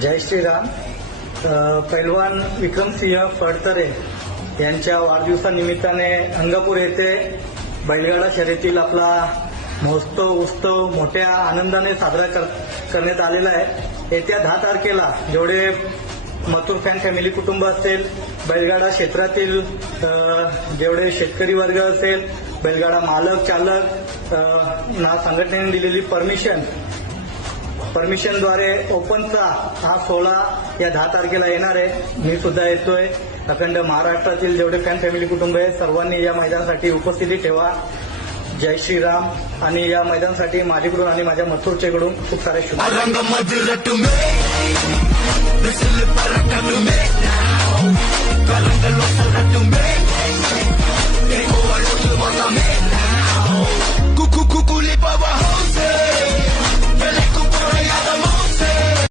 जय श्रीराम. पैलवान विक्रमसिंह फडतरे यांच्या वाढदिवसानिमित्ताने अंगापूर येथे बैलगाडा शर्यतील आपला उत्सव मोठ्या आनंदाने साजरा करण्यात आलेला आहे. येत्या 10 तारखेला जेवढे मथुर फॅन फॅमिली कुटुंब असेल, बैलगाडा क्षेत्रातील जेवढे शेतकरी वर्ग असेल, बैलगाडा मालक चालक ना संघटनेने दिलेली परमिशनद्वारे ओपनचा हा सोहळा या 10 तारखेला येणार आहे. मी सुद्धा येतोय. अखंड महाराष्ट्रातील जेवढे फॅन फॅमिली कुटुंब आहे सर्वांनी या मैदानासाठी उपस्थिती ठेवा. जय श्रीराम. आणि या मैदानासाठी माझ्याकडून आणि माझ्या मथुरच्याकडून खूप सारे शुभेच्छा.